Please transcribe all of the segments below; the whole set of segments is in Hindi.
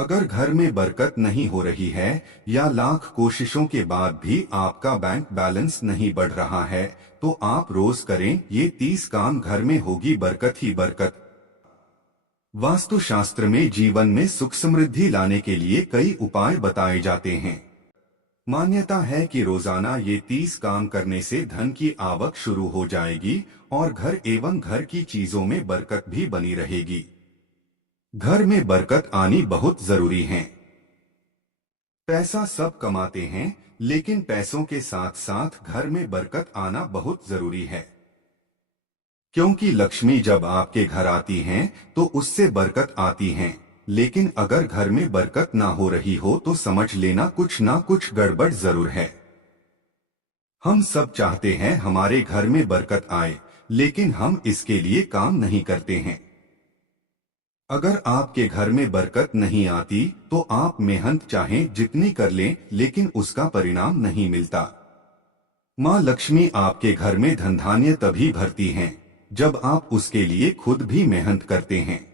अगर घर में बरकत नहीं हो रही है या लाख कोशिशों के बाद भी आपका बैंक बैलेंस नहीं बढ़ रहा है, तो आप रोज करें ये 30 काम, घर में होगी बरकत ही बरकत। वास्तुशास्त्र में जीवन में सुख समृद्धि लाने के लिए कई उपाय बताए जाते हैं। मान्यता है कि रोजाना ये 30 काम करने से धन की आवक शुरू हो जाएगी और घर एवं घर की चीजों में बरकत भी बनी रहेगी। घर में बरकत आनी बहुत जरूरी है। पैसा सब कमाते हैं, लेकिन पैसों के साथ साथ घर में बरकत आना बहुत जरूरी है। क्योंकि लक्ष्मी जब आपके घर आती हैं, तो उससे बरकत आती हैं। लेकिन अगर घर में बरकत ना हो रही हो तो समझ लेना कुछ ना कुछ गड़बड़ जरूर है। हम सब चाहते हैं हमारे घर में बरकत आए, लेकिन हम इसके लिए काम नहीं करते हैं। अगर आपके घर में बरकत नहीं आती तो आप मेहनत चाहें जितनी कर लें, लेकिन उसका परिणाम नहीं मिलता। माँ लक्ष्मी आपके घर में धन धान्य तभी भरती हैं जब आप उसके लिए खुद भी मेहनत करते हैं।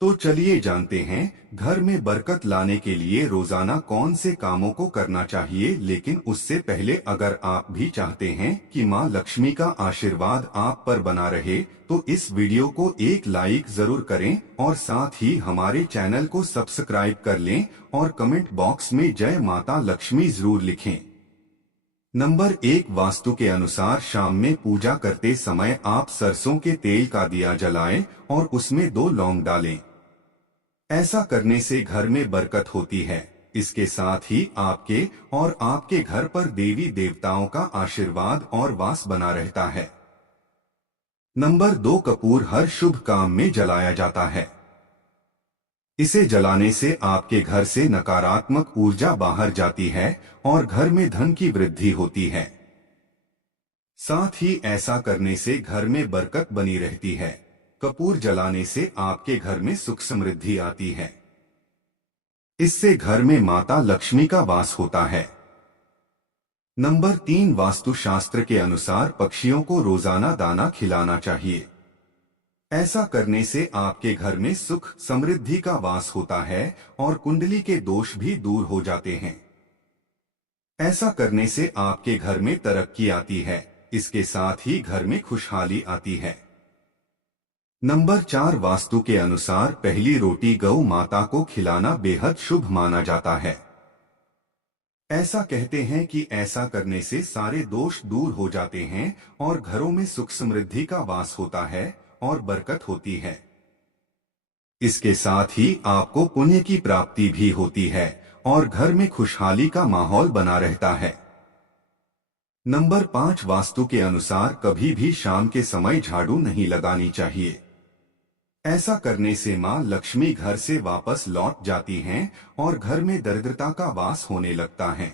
तो चलिए जानते हैं घर में बरकत लाने के लिए रोजाना कौन से कामों को करना चाहिए। लेकिन उससे पहले अगर आप भी चाहते हैं कि माँ लक्ष्मी का आशीर्वाद आप पर बना रहे, तो इस वीडियो को एक लाइक जरूर करें और साथ ही हमारे चैनल को सब्सक्राइब कर लें और कमेंट बॉक्स में जय माता लक्ष्मी जरूर लिखें। नंबर 1, वास्तु के अनुसार शाम में पूजा करते समय आप सरसों के तेल का दिया जलाएं और उसमें 2 लौंग डालें। ऐसा करने से घर में बरकत होती है। इसके साथ ही आपके और आपके घर पर देवी देवताओं का आशीर्वाद और वास बना रहता है। नंबर 2, कपूर हर शुभ काम में जलाया जाता है। इसे जलाने से आपके घर से नकारात्मक ऊर्जा बाहर जाती है और घर में धन की वृद्धि होती है। साथ ही ऐसा करने से घर में बरकत बनी रहती है। कपूर जलाने से आपके घर में सुख समृद्धि आती है। इससे घर में माता लक्ष्मी का वास होता है। नंबर 3, वास्तुशास्त्र के अनुसार पक्षियों को रोजाना दाना खिलाना चाहिए। ऐसा करने से आपके घर में सुख समृद्धि का वास होता है और कुंडली के दोष भी दूर हो जाते हैं। ऐसा करने से आपके घर में तरक्की आती है। इसके साथ ही घर में खुशहाली आती है। नंबर 4, वास्तु के अनुसार पहली रोटी गौ माता को खिलाना बेहद शुभ माना जाता है। ऐसा कहते हैं कि ऐसा करने से सारे दोष दूर हो जाते हैं और घरों में सुख समृद्धि का वास होता है और बरकत होती है। इसके साथ ही आपको पुण्य की प्राप्ति भी होती है और घर में खुशहाली का माहौल बना रहता है। नंबर 5, वास्तु के अनुसार कभी भी शाम के समय झाड़ू नहीं लगानी चाहिए। ऐसा करने से माँ लक्ष्मी घर से वापस लौट जाती हैं और घर में दरिद्रता का वास होने लगता है।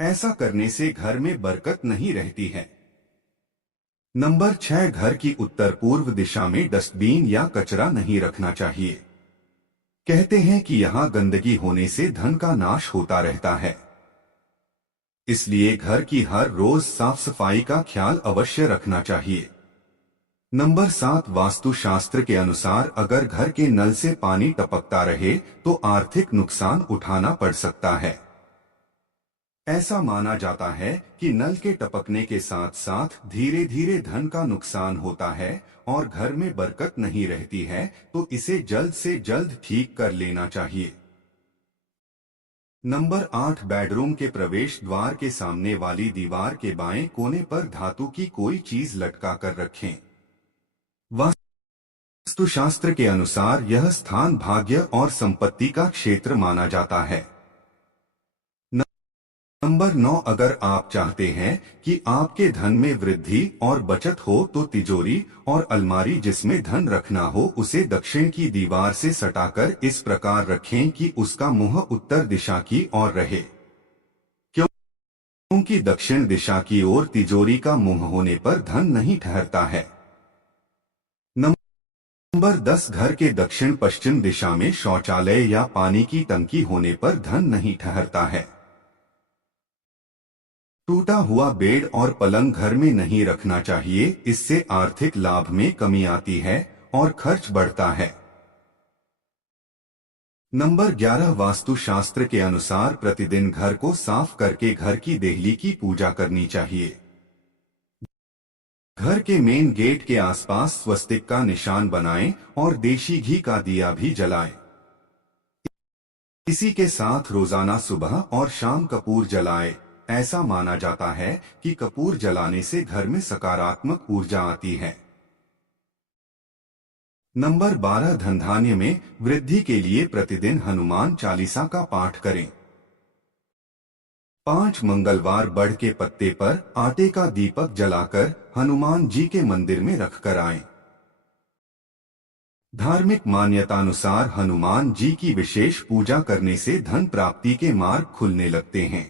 ऐसा करने से घर में बरकत नहीं रहती है। नंबर 6, घर की उत्तर पूर्व दिशा में डस्टबिन या कचरा नहीं रखना चाहिए। कहते हैं कि यहाँ गंदगी होने से धन का नाश होता रहता है। इसलिए घर की हर रोज साफ सफाई का ख्याल अवश्य रखना चाहिए। नंबर 7, वास्तुशास्त्र के अनुसार अगर घर के नल से पानी टपकता रहे तो आर्थिक नुकसान उठाना पड़ सकता है। ऐसा माना जाता है कि नल के टपकने के साथ साथ धीरे धीरे धन का नुकसान होता है और घर में बरकत नहीं रहती है, तो इसे जल्द से जल्द ठीक कर लेना चाहिए। नंबर 8, बेडरूम के प्रवेश द्वार के सामने वाली दीवार के बाएं कोने पर धातु की कोई चीज लटका कर रखें। वास्तुशास्त्र के अनुसार यह स्थान भाग्य और संपत्ति का क्षेत्र माना जाता है। नंबर 9, अगर आप चाहते हैं कि आपके धन में वृद्धि और बचत हो तो तिजोरी और अलमारी जिसमें धन रखना हो उसे दक्षिण की दीवार से सटाकर इस प्रकार रखें कि उसका मुंह उत्तर दिशा की ओर रहे। क्योंकि दक्षिण दिशा की ओर तिजोरी का मुंह होने पर धन नहीं ठहरता है। नंबर 10, घर के दक्षिण पश्चिम दिशा में शौचालय या पानी की टंकी होने पर धन नहीं ठहरता है। टूटा हुआ बेड और पलंग घर में नहीं रखना चाहिए। इससे आर्थिक लाभ में कमी आती है और खर्च बढ़ता है। नंबर 11 वास्तुशास्त्र के अनुसार प्रतिदिन घर को साफ करके घर की देहली की पूजा करनी चाहिए। घर के मेन गेट के आसपास स्वस्तिक का निशान बनाएं और देशी घी का दिया भी जलाएं। इसी के साथ रोजाना सुबह और शाम कपूर जलाएं। ऐसा माना जाता है कि कपूर जलाने से घर में सकारात्मक ऊर्जा आती है। नंबर 12 धनधान्य में वृद्धि के लिए प्रतिदिन हनुमान चालीसा का पाठ करें। 5 मंगलवार बड़ के पत्ते पर आटे का दीपक जलाकर हनुमान जी के मंदिर में रखकर आएं। धार्मिक मान्यतानुसार हनुमान जी की विशेष पूजा करने से धन प्राप्ति के मार्ग खुलने लगते हैं।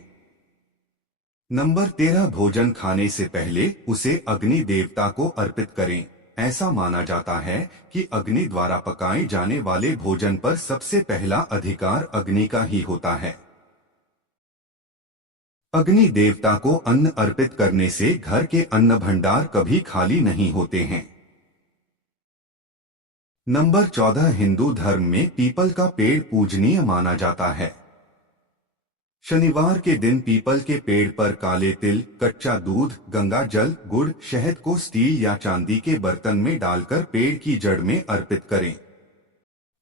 नंबर 13 भोजन खाने से पहले उसे अग्नि देवता को अर्पित करें। ऐसा माना जाता है कि अग्नि द्वारा पकाए जाने वाले भोजन पर सबसे पहला अधिकार अग्नि का ही होता है। अग्नि देवता को अन्न अर्पित करने से घर के अन्न भंडार कभी खाली नहीं होते हैं। नंबर 14 हिंदू धर्म में पीपल का पेड़ पूजनीय माना जाता है। शनिवार के दिन पीपल के पेड़ पर काले तिल, कच्चा दूध, गंगा जल, गुड़, शहद को स्टील या चांदी के बर्तन में डालकर पेड़ की जड़ में अर्पित करें।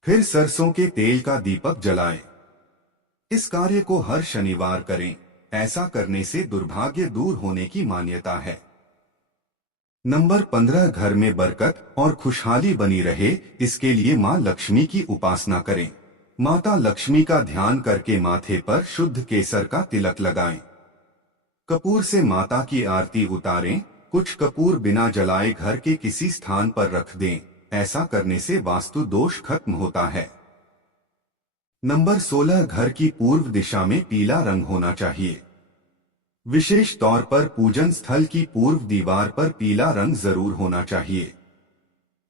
फिर सरसों के तेल का दीपक जलाएं। इस कार्य को हर शनिवार करें। ऐसा करने से दुर्भाग्य दूर होने की मान्यता है। नंबर 15 घर में बरकत और खुशहाली बनी रहे, इसके लिए मां लक्ष्मी की उपासना करें। माता लक्ष्मी का ध्यान करके माथे पर शुद्ध केसर का तिलक लगाएं। कपूर से माता की आरती उतारें। कुछ कपूर बिना जलाए घर के किसी स्थान पर रख दें। ऐसा करने से वास्तु दोष खत्म होता है। नंबर 16 घर की पूर्व दिशा में पीला रंग होना चाहिए। विशेष तौर पर पूजन स्थल की पूर्व दीवार पर पीला रंग जरूर होना चाहिए।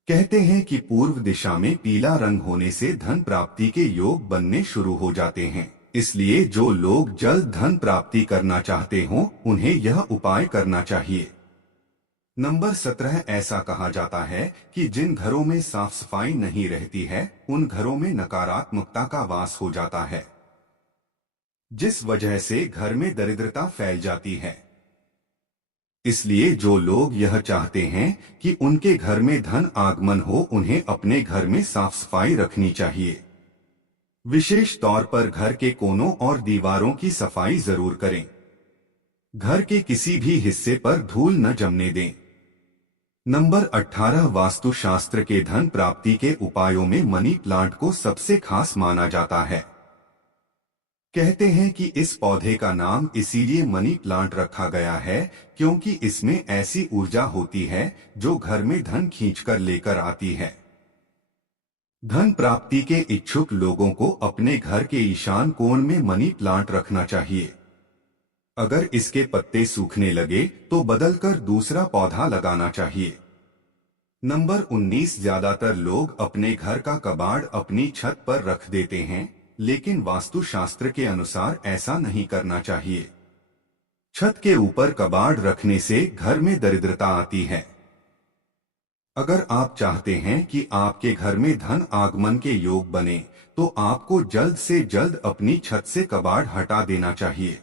कहते हैं कि पूर्व दिशा में पीला रंग होने से धन प्राप्ति के योग बनने शुरू हो जाते हैं। इसलिए जो लोग जल्द धन प्राप्ति करना चाहते हों, उन्हें यह उपाय करना चाहिए। नंबर 17 ऐसा कहा जाता है कि जिन घरों में साफ सफाई नहीं रहती है, उन घरों में नकारात्मकता का वास हो जाता है, जिस वजह से घर में दरिद्रता फैल जाती है। इसलिए जो लोग यह चाहते हैं कि उनके घर में धन आगमन हो, उन्हें अपने घर में साफ सफाई रखनी चाहिए। विशेष तौर पर घर के कोनों और दीवारों की सफाई जरूर करें। घर के किसी भी हिस्से पर धूल न जमने दें। नंबर 18 वास्तुशास्त्र के धन प्राप्ति के उपायों में मनी प्लांट को सबसे खास माना जाता है। कहते हैं कि इस पौधे का नाम इसीलिए मनी प्लांट रखा गया है क्योंकि इसमें ऐसी ऊर्जा होती है जो घर में धन खींचकर लेकर आती है। धन प्राप्ति के इच्छुक लोगों को अपने घर के ईशान कोण में मनी प्लांट रखना चाहिए। अगर इसके पत्ते सूखने लगे तो बदलकर दूसरा पौधा लगाना चाहिए। नंबर 19 ज्यादातर लोग अपने घर का कबाड़ अपनी छत पर रख देते हैं, लेकिन वास्तुशास्त्र के अनुसार ऐसा नहीं करना चाहिए। छत के ऊपर कबाड़ रखने से घर में दरिद्रता आती है। अगर आप चाहते हैं कि आपके घर में धन आगमन के योग बने, तो आपको जल्द से जल्द अपनी छत से कबाड़ हटा देना चाहिए।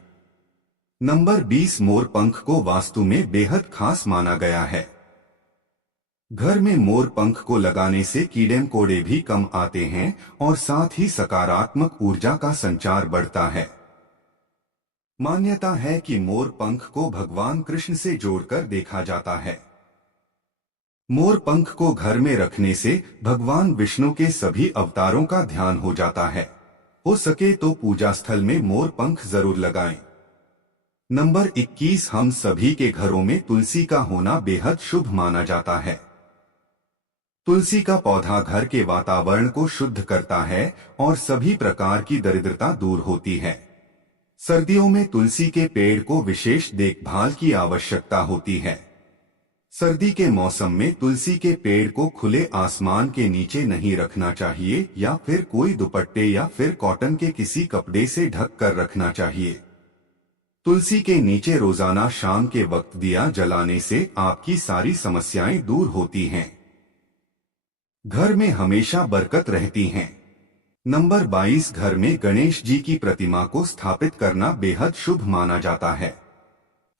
नंबर 20 मोर पंख को वास्तु में बेहद खास माना गया है। घर में मोर पंख को लगाने से कीड़े मकोड़े भी कम आते हैं और साथ ही सकारात्मक ऊर्जा का संचार बढ़ता है। मान्यता है कि मोर पंख को भगवान कृष्ण से जोड़कर देखा जाता है। मोर पंख को घर में रखने से भगवान विष्णु के सभी अवतारों का ध्यान हो जाता है। हो सके तो पूजा स्थल में मोर पंख जरूर लगाएं। नंबर 21 हम सभी के घरों में तुलसी का होना बेहद शुभ माना जाता है। तुलसी का पौधा घर के वातावरण को शुद्ध करता है और सभी प्रकार की दरिद्रता दूर होती है। सर्दियों में तुलसी के पेड़ को विशेष देखभाल की आवश्यकता होती है। सर्दी के मौसम में तुलसी के पेड़ को खुले आसमान के नीचे नहीं रखना चाहिए या फिर कोई दुपट्टे या फिर कॉटन के किसी कपड़े से ढक कर रखना चाहिए। तुलसी के नीचे रोजाना शाम के वक्त दिया जलाने से आपकी सारी समस्याएं दूर होती हैं। घर में हमेशा बरकत रहती हैं। नंबर 22 घर में गणेश जी की प्रतिमा को स्थापित करना बेहद शुभ माना जाता है।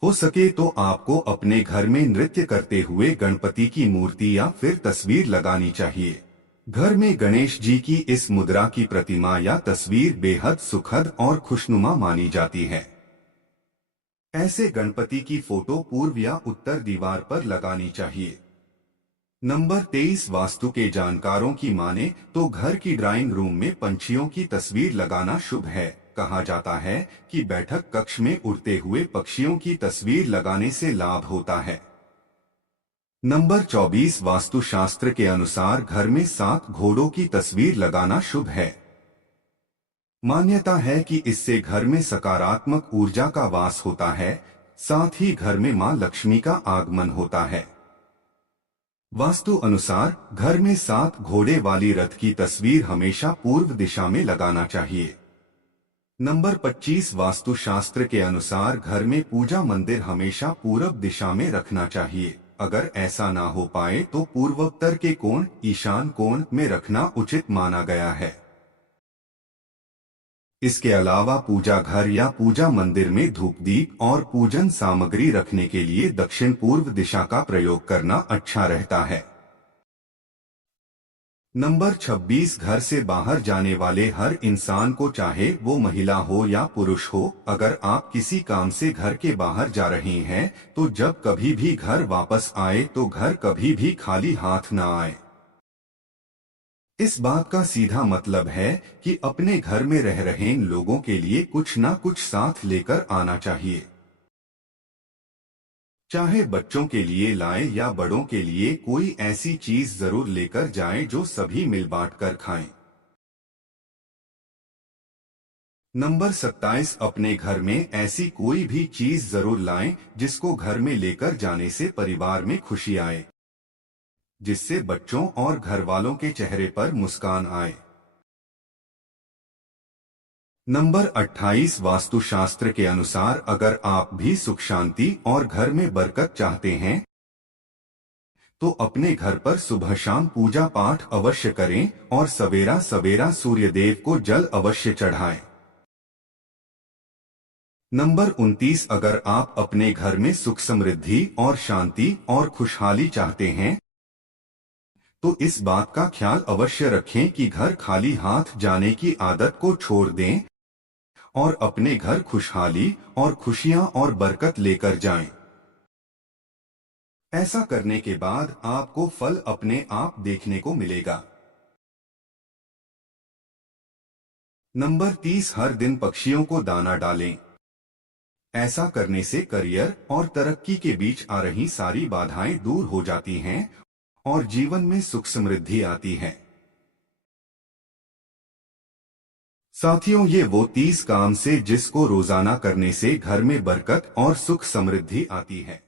हो सके तो आपको अपने घर में नृत्य करते हुए गणपति की मूर्ति या फिर तस्वीर लगानी चाहिए। घर में गणेश जी की इस मुद्रा की प्रतिमा या तस्वीर बेहद सुखद और खुशनुमा मानी जाती है। ऐसे गणपति की फोटो पूर्व या उत्तर दीवार पर लगानी चाहिए। नंबर 23 वास्तु के जानकारों की माने तो घर की ड्राइंग रूम में पंछियों की तस्वीर लगाना शुभ है। कहा जाता है कि बैठक कक्ष में उड़ते हुए पक्षियों की तस्वीर लगाने से लाभ होता है। नंबर 24 वास्तुशास्त्र के अनुसार घर में 7 घोड़ों की तस्वीर लगाना शुभ है। मान्यता है कि इससे घर में सकारात्मक ऊर्जा का वास होता है, साथ ही घर में मां लक्ष्मी का आगमन होता है। वास्तु अनुसार घर में 7 घोड़े वाली रथ की तस्वीर हमेशा पूर्व दिशा में लगाना चाहिए। नंबर 25 वास्तुशास्त्र के अनुसार घर में पूजा मंदिर हमेशा पूरब दिशा में रखना चाहिए। अगर ऐसा ना हो पाए तो पूर्वोत्तर के कोण ईशान कोण में रखना उचित माना गया है। इसके अलावा पूजा घर या पूजा मंदिर में धूप दीप और पूजन सामग्री रखने के लिए दक्षिण पूर्व दिशा का प्रयोग करना अच्छा रहता है। नंबर 26 घर से बाहर जाने वाले हर इंसान को, चाहे वो महिला हो या पुरुष हो, अगर आप किसी काम से घर के बाहर जा रहे हैं तो जब कभी भी घर वापस आए तो घर कभी भी खाली हाथ ना आए। इस बात का सीधा मतलब है कि अपने घर में रह रहे इन लोगों के लिए कुछ ना कुछ साथ लेकर आना चाहिए। चाहे बच्चों के लिए लाएं या बड़ों के लिए कोई ऐसी चीज जरूर लेकर जाएं जो सभी मिल बांट कर खाएं। नंबर 27 अपने घर में ऐसी कोई भी चीज जरूर लाएं जिसको घर में लेकर जाने से परिवार में खुशी आए, जिससे बच्चों और घर वालों के चेहरे पर मुस्कान आए। नंबर 28 वास्तुशास्त्र के अनुसार अगर आप भी सुख शांति और घर में बरकत चाहते हैं तो अपने घर पर सुबह शाम पूजा पाठ अवश्य करें और सवेरा सवेरा सूर्यदेव को जल अवश्य चढ़ाएं। नंबर 29 अगर आप अपने घर में सुख समृद्धि और शांति और खुशहाली चाहते हैं तो इस बात का ख्याल अवश्य रखें कि घर खाली हाथ जाने की आदत को छोड़ दें और अपने घर खुशहाली और खुशियां और बरकत लेकर जाएं। ऐसा करने के बाद आपको फल अपने आप देखने को मिलेगा। नंबर 30 हर दिन पक्षियों को दाना डालें। ऐसा करने से करियर और तरक्की के बीच आ रही सारी बाधाएं दूर हो जाती हैं और जीवन में सुख समृद्धि आती है। साथियों, ये वो 30 काम से जिसको रोजाना करने से घर में बरकत और सुख समृद्धि आती है।